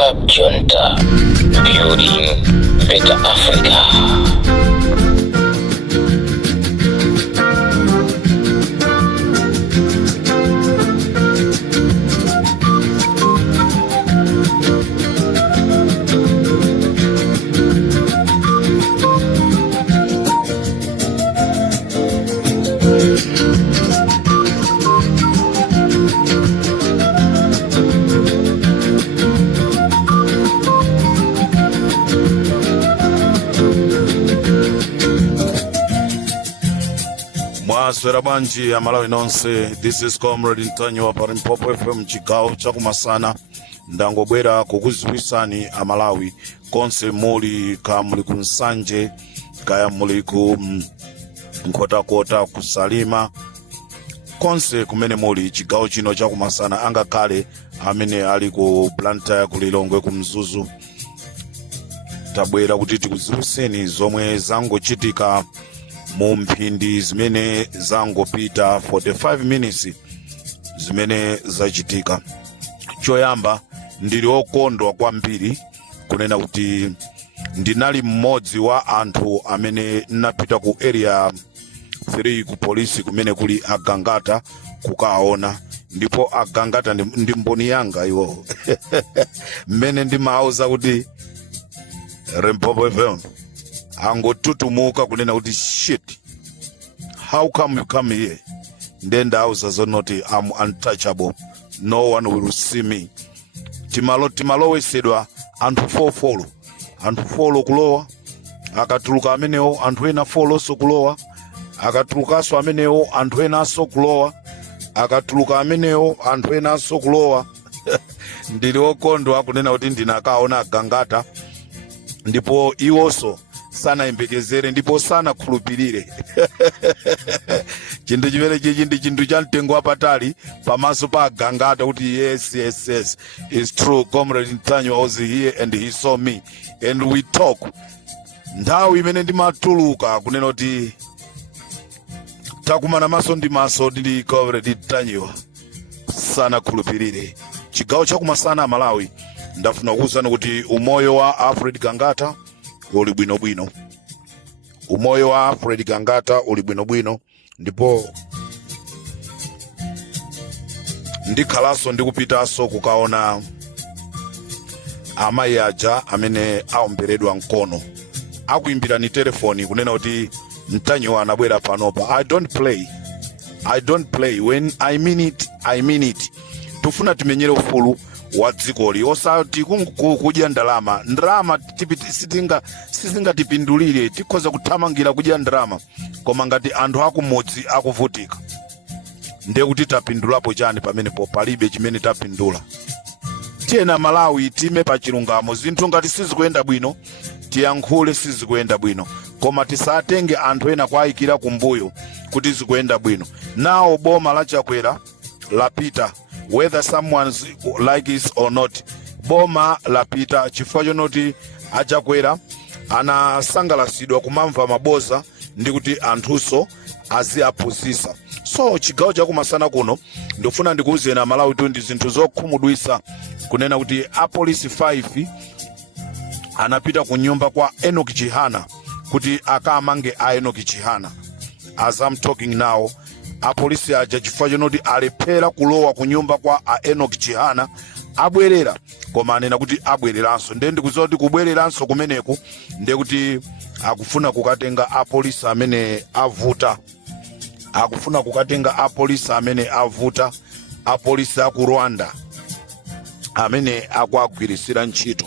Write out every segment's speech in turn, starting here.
Club Junta, building better Africa. Mwaswera banji ya Malawi nonse. This is Comrade Ntanyiwa pa Limpopo FM chigawo chakumasana. Ndangobwera kukuziwisani Amalawi konse muli ka muli kunsanje kaya muli ku nkota kusalima konse kumene muli chigawo chino chakumasana angakale amene ali ku Blantyre kulilongwe kumzuzu. Tabwera kuti tikuziwiseni zomwe zangochitika mu mphindi zimene zangopita 45 minutes zimene zachitika. Choyamba ndili okondwa kwambiri kunena kuti ndinali mmodzi wa anthu amene napita ku area 3 ku polisi kumene kuli agangata kukaona, ndipo agangata ndi mboni yanga iwo mmene ndimauza kuti Limpopo FM angotutumuka kunena kuti shit, how come you come here? Then the house is not, I'm untouchable, no one will see me. Timalo wesedwa anthu follow kulowa, akatuluka amenewo anthu ena follow so kulowa, akatulukaso amenewo anthu ena so kulowa, akatuluka amenewo anthu ena so kulowa. Ndili okondwa kunena kuti ndinakaona agangata, ndipo iwonso sana imbekezere ndipo sana khulupirire. Chinthu chimene chichi ndi chinthu cha mtengo wapatali pamaso pa agangata kuti yes it's true, Comrade Ntanyiwa was here and he saw me and we talk. Nthawi imene ndimatuluka kunena kuti takumana maso ndi maso ndi Comrade Ntanyiwa sana khulupirire. Chigawo chakumasana Malawi ndafuna kuwuzani kuti umoyo wa Alfred Gangata uli bwinobwino. Umoyo wa Alfred Gangata uli bwinobwino, ndipo ndikhalaso ndikupitaso kukaona amayi aja amene aomberedwa mkono akuimbirani telefoni kunena kuti Ntanyiwa anabwera panopa. I don't play when I mean it. Tufuna timenyere ufulu wa dzikoli osati kudya ndalama sizingatipindulire. Tikhoza kuthamangira kudya ndalama, koma ngati anthu akumodzi akuvutika ndiye kuti tapindulapo chani pamenepo? Palibe chimene tapindula. Tiyena Malawi time pa chilungamo, zinthu ngati sizikuyenda bwino tiyankhule sizikuyenda bwino, koma tisatenge anthu ena kwayikira kumbuyo kuti zikuyenda bwino. Nawo boma la Chakwera lapita, whether someone like it or not, boma lapita chifukwa chonoti Achakwera anasangalasidwa kumamva maboza ndi kuti anthuso aziaphunzitsa. So chigawo chakumasana kuno ndifuna ndikuwuzeni Malawi kuti ndi zinthu zokhumudwitsa kunena kuti apolisi 5 anapita ku nyumba kwa Enoch Chihana kuti akamange a Enoch Chihana. As I'm talking now, apolisi aja chifukwa chonoti alephera kulowa ku nyumba kwa Enoch Chihana abwerera, koma anena kuti abwereranso. Ndiye ndikudziwa kuti kubwereranso kumeneku ndiye kuti akufuna kukatenga apolisi amene avuta, apolisi aku Rwanda amene akuagwirisira ntchito.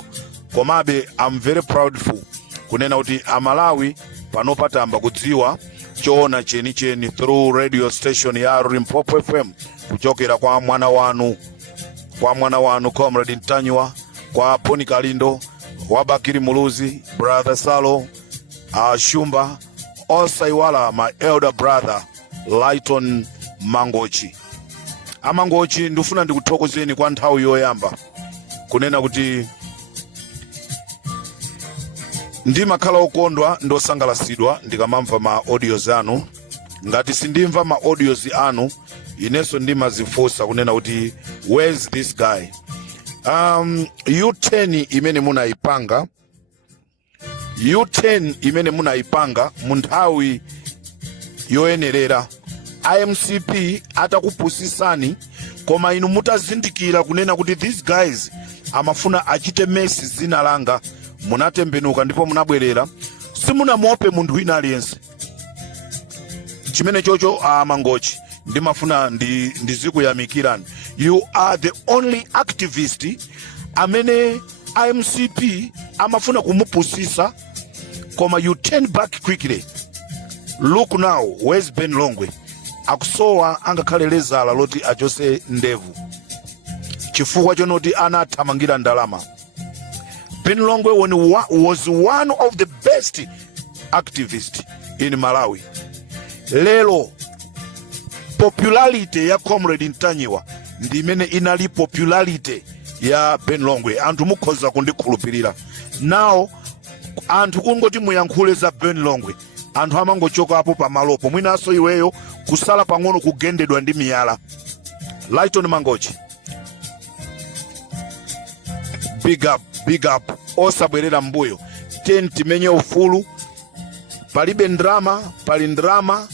Komabe I'm very proudful kunena kuti Amalawi pano patamba kudziwa choona cheni through radio station ya Limpopo FM, kuchokera kwa mwana wanu Comrade Ntanyiwa, kwa Poni Kalindo, Wabakiri Muluzi, Brother Salo, Shumba, osaiwala my elder brother Lighton Mangochi. Amangochi ndifuna ndikuthokozeni kwa nthawi yoyamba kunena kuti ndimakhala okondwa ndosangalasidwa ndikamamva ma audios anu. Ngati sindimva ma audios anu, ineso ndimazifunsa kunena kuti where's this guy? U10 imene munaipanga, U10 imene munaipanga munthawi yoyenerera, IMCP atakupusisani koma inu mutazindikira kunena kuti these guys amafuna achite mesi zina langa, munatembenuka ndipo munabwerera, simunamuope munthu wina aliyense. Chimene chocho Mangochi ndimafuna ndizikuyamikirani. You are the only activist amene IMCP amafuna kumupusisa koma you turn back quickly. Look now, where's Ben Longwe? Akusowa angakhale lezala loti achose ndevu chifukwa chonoti anathamangira ndalama. Ben Longwe was one of the best activists in Malawi. Lelo popularity ya Comrade Ntanyiwa ndi imene inali popularity ya Ben Longwe. Anthu mukhoza kundikhulupirira. Now anthu kungoti muyankhule za Ben Longwe, anthu amangochoka apo pamalopo, mwinaso iweyo kusala pang'ono kugendedwa ndi miyala. Lighton Mangochi, big up, osabwerera mbuyo. Timenye ufulu, palibe ndrama, pali ndrama,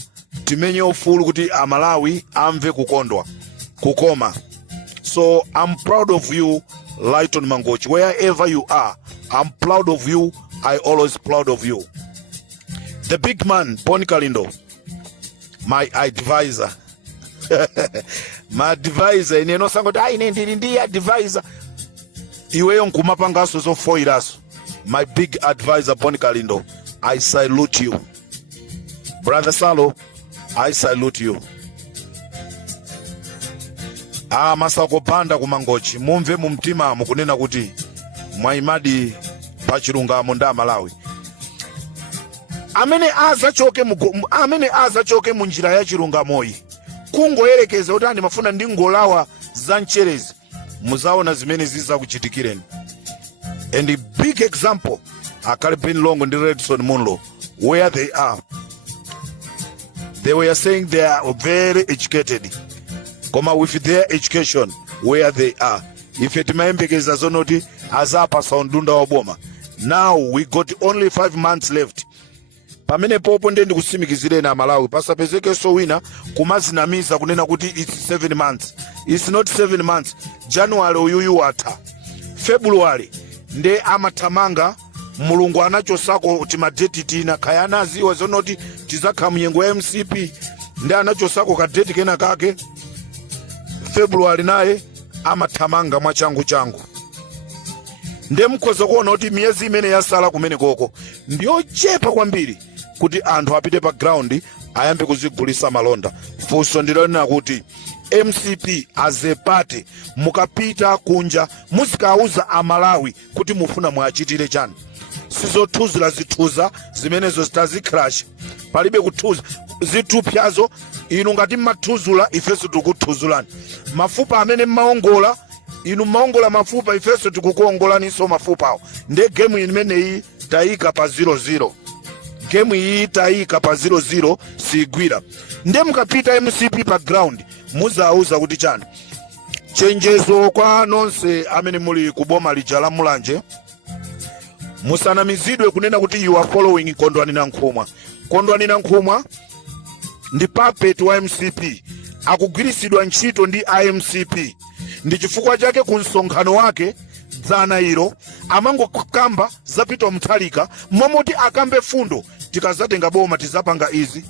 timenye ufulu kuti Amalawi amve kukoma. So I'm proud of you, Lighton Mangochi. Wherever you are, I'm proud of you. I always proud of you. The big man, Poni Kalindo, my advisor. My advisor, ineno sango da ndi advisor. Iweyo nkumapangaso zo foiraso. My big advisor, Poni Kalindo, I salute you. Brother Salo, I salute you. Masako panda kumangochi, mumve mumtima mukunena kuti mwaimadi pachilungamo nda Malawi. Amene azachoke munjira ya chilungamoyi kungoyerekeza kuti ndimafuna ndingolawa za mcherezi, muzaona zimene zizakuchitikireni. And a big example, akali Ben Longo ndi Redson Munlo, where they are. They were saying they are very educated. Koma with their education, where they are. If it mayembekeza zonoti azapa saundunda waboma. Now we got only 5 months left. Pamene popo ndendi kusimikizire na Malawi pasapezeke so wina kumazinamiza kunena kuti it's 7 months. It's not 7 months. January uyuyu wata. February nde amatamanga mulungu anachosako timadeti tina kayana ziwa zonoti tizakha mnyengo ya MCP nde anachosako kadeti kena kake. February naye amatamanga mwachangu changu. Nde mkoza kuona kuti miyezi imene yasala kumene koko ndiyo chepa kwambiri kuti anthu apite pa ground ayambe kuzigulisa malonda. Funso ndilonena kuti MCP as a party mukapita kunja muzikauza Amalawi kuti mufuna mwachitire chani. Sizotuzula zithuza zimenezo zitazicrash. Palibe kuthuza zithupyazo inu ngati mmathuzula ifeso tikuthuzulani. Mafupa amene mmaongola inu mmaongola mafupa ifeso tikukuongolaniso mafupa awo. Nde game imeneyi tayika pa 0-0. Game iyi tayika pa 0-0 sigwira. Nde mukapita MCP pa ground muzauza kuti chani. Chenjezo kwa nonse amene muli kuboma lijala mulanje. Musanamizidwe kunena kuti you are following Kondwani Nankhumwa. Kondwani Nankhumwa ndi puppet wa MCP. Akugwirisidwa ntchito ndi IMCP. Ndi chifukwa chake ku msonkhano wake dzana ilo amangokamba zapita mthalika momoti akambe fundo tikazatenga boma tizapanga izi.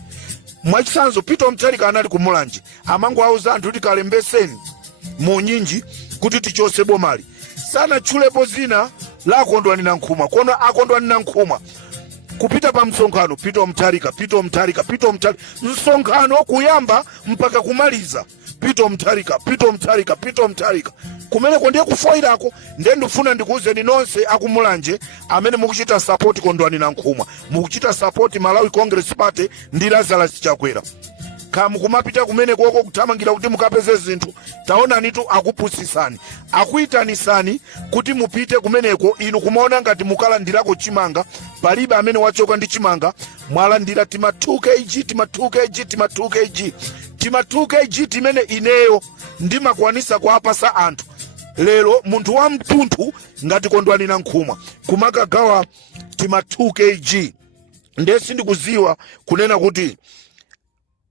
Mwachisanzo Peter Mthalika anali kumulanje amango auza anthu kuti kalembeseni mu nyinji kuti tichose bomali. Sana chulepo zina la Kondwani Nankhumwa. Kono akondwani Nankhumwa kupita pa msonkhano Peter Mthalika. Msonkhano kuyamba mpaka kumaliza Peter Mthalika. Kumene ndiye kufoirako ndiye ndifuna ndikuuzeni nonse akumulanje amene mukuchita support Kondwani Nankhumwa, mukuchita support Malawi Congress Party ndi Lazarus Chakwera. Kamu kumapita kumene koko kuthamangira kuti mukapeze zinthu taona nitu akupusisani akuitanisani kuti mupite kumeneko inu kumaona ngati mukalandirako chimanga. Palibe amene wachoka ndi chimanga mwalandira tima 2 kg timene ineyo ndimakwanisa kuapasa anthu lero muntu wa mtunthu ngati Kondwani Nankhumwa kumakagawa tima 2 kg ndesi ndikuziwa kunena kuti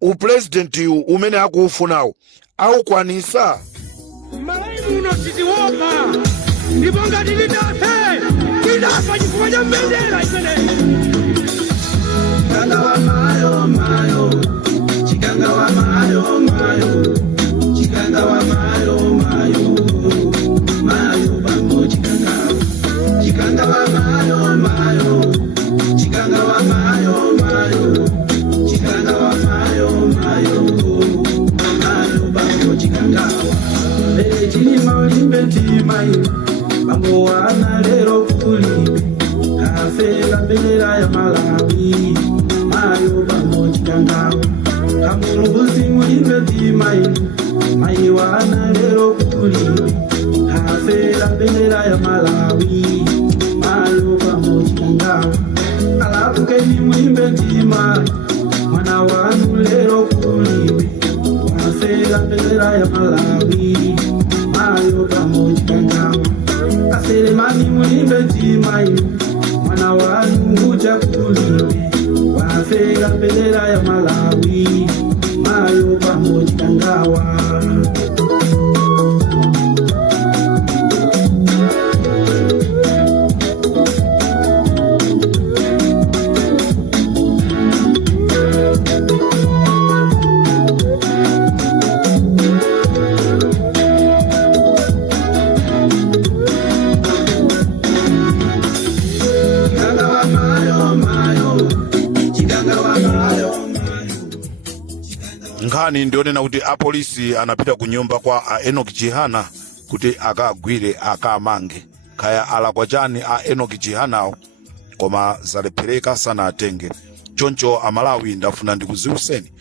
upresidenti umene akuufunawo aukwanisa. Malaimu unositiwopa ndipo ngati lidape lidafa chifukwa cha mbendera imene. Chikanga wa mayo mayo, chikanga wa mayo mayo, chikanga wa mayo mayo, mayo bango chikanga, chikanga wa mayo mayo, chikanga wa mayo mayo, chikanga wa mayo mayo, mayo bango chikanga wa. Chilima ulimbe timai, bango wana lero kulibe, kafela bendera ya Malawi, mayo bango chikanga wa. Kamuluzi mulimbe timai, mai wana lero kulibe, kafela bendera ya Malawi, mayo bango chikanga wa. Alafu keni mulimbe timai, mwana wanu lero kulibe, kafela bendera ya Malawi, mayo bango chikanga wa. Aselemani mulimbe timai, mwana wanu huja kulibe, kafela bendera ya Malawi, mayo bango chikanga wa. Nkhani ndionena kuti apolisi anapita kunyumba kwa Enoch Chihana kuti akagwire akamange kaya alakwa chani Enoch Chihanawo koma zalephereka sana atenge. Choncho Amalawi ndafuna ndikuziwuseni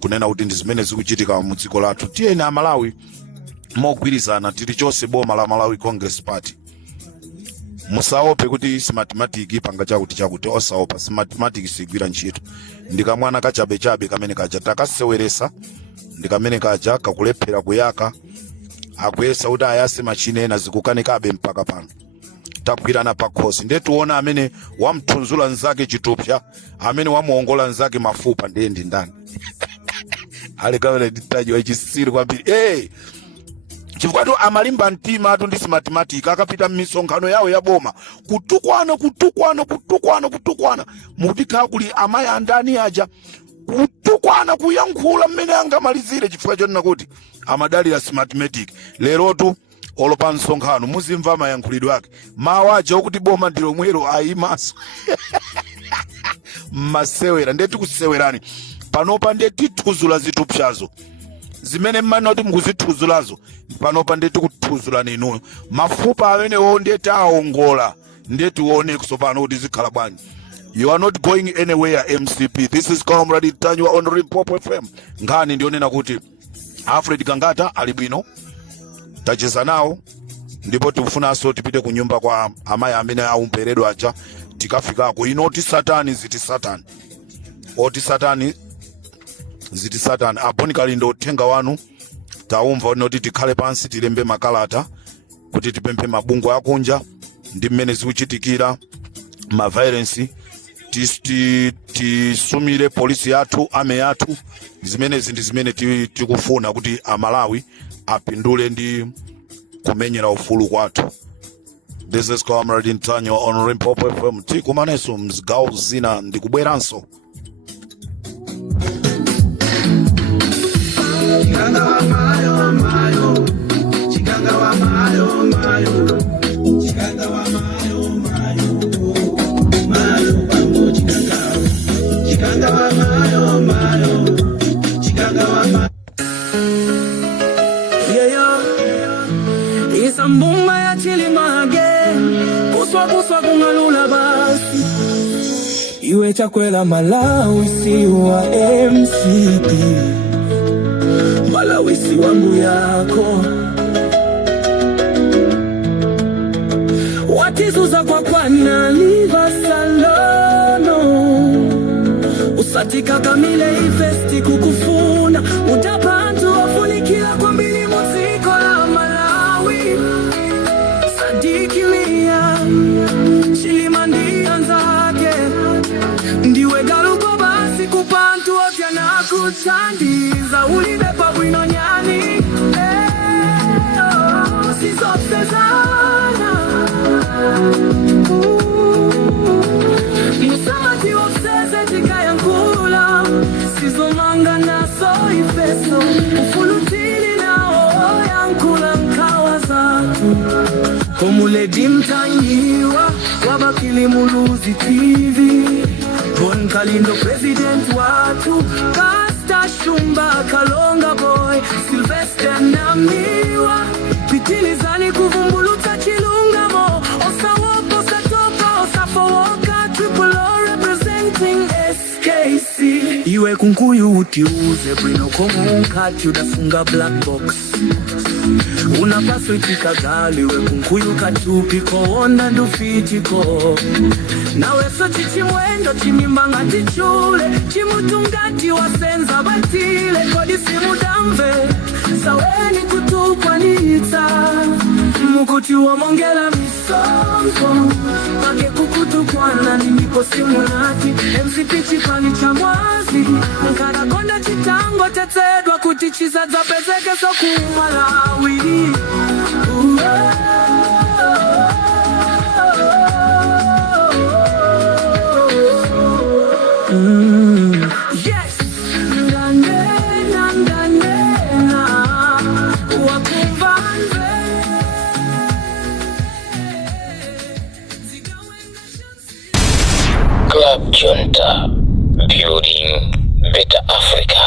kunena kuti ndi zimene zikuchitika mu dziko lathu. Tiyeni Amalawi mogwirizana tili chonse boma la Malawi Congress Party. Musaope kuti simatematiki panga chakuti osaopa simatematiki sigwira ntchito. Ndikamwana kachabe kamene kaja takaseweresa ndikamene kaja kakulephera kuyaka akuyesa kuti ayase machinena zikukanikabe mpaka pano. Tagwirana pakhosi ndetuona amene wamthunzula nzake chitupsha amene wamuongola nzake mafupa ndiye ndi ndani. Ale kamene nditajwa chisiri kwambiri. Chifukwa amalimba mtima atu ndi simatematiki akapita m'misonkhano yawo ya boma kutukwana mutikha kuli amayi andani aja kutukwana kuyankhula mmene angamalizire chifukwa chonena kuti amadalira simatematiki. Lerotu olopa msonkhano muzimva mayankhulidwe ake mawaja okuti boma ndilo mwero ayimaso. Masewera ndeti kusewerani panopa ndeti tuzula zitupshazo zimene mmene oti mukuzithuzulazo panopa ndeti kuthuzula ninuyo mafupa amene wo ndeti aongola ndeti uone kusopano kuti zikhala bwanji. You are not going anywhere MCP. This is Comrade Tanywa on Limpopo FM. Nkhani ndionena kuti Alfred Kangata ali bwino tacheza nawo ndipo tikufunanso tipite kunyumba kwa amayi amene aumperedwa aja tikafikako inoti satani ziti satani oti satani ziti satani aponikali ndo uthenga wanu taumva unoti tikhale pansi tilembe makalata kuti tipemphe mabungwe akunja ndi mmene zikuchitikira ma violence tisumire polisi yathu ame yathu zimene tikufuna kuti Amalawi apindule ndi kumenyera ufulu kwathu. This is Comrade Tanywa on Limpopo FM. Tikumaneso mzigawo zina ndikubweranso. Chikanga wa mayo mayo, chikanga wa mayo mayo, chikanga wa mayo mayo, mayo bango chikanga, chikanga wa mayo mayo, chikanga wa mayo. Isambumba ya chilimage, kuswa kungalula basi. Iwe chakwela Malawi si wa MCP, Malawi si wangu yako. Watizuza kwa kwana liva salono, usatika kamile ifesti kukufuna, utapantu wafunikila kwa mbili muziko la Malawi. ikimia Chilimandi anzake ndiwe galuko basi kupantu otya na kutandiza ulibepa bwino nyani sizopsezana musamati obseze tikayankula sizomanga naso ifeso ufulutili nao yankula nkawa zatu komuledi mtanyiwa wabakili muluzi TV Bon Kalindo president watu Kasta Shumba Kalonga boy Sylvester Namiwa Pitilizani kuvumbuluta Chilungamo Osawopo Satopa Osafowoka Triple O representing SKC Iwe kunkuyu utiuze Brino komu unkati udafunga black box Unapaswa itikazali we kunkuyu katupiko Onda ndufitiko Nawe so chichimwendo chimimbanga tichule Chimutungati wasenza batile Kodi simudamve Saweni kutukwa nita Mukuti wa mongela misongo Pake kukutukwana nimipo simunati MC Pichipani chamwazi Nkarakonda chitango tetedwa kutichiza zapezeke so kumalawi Yes, ndanena wakuvanve Club Junta, building better Africa.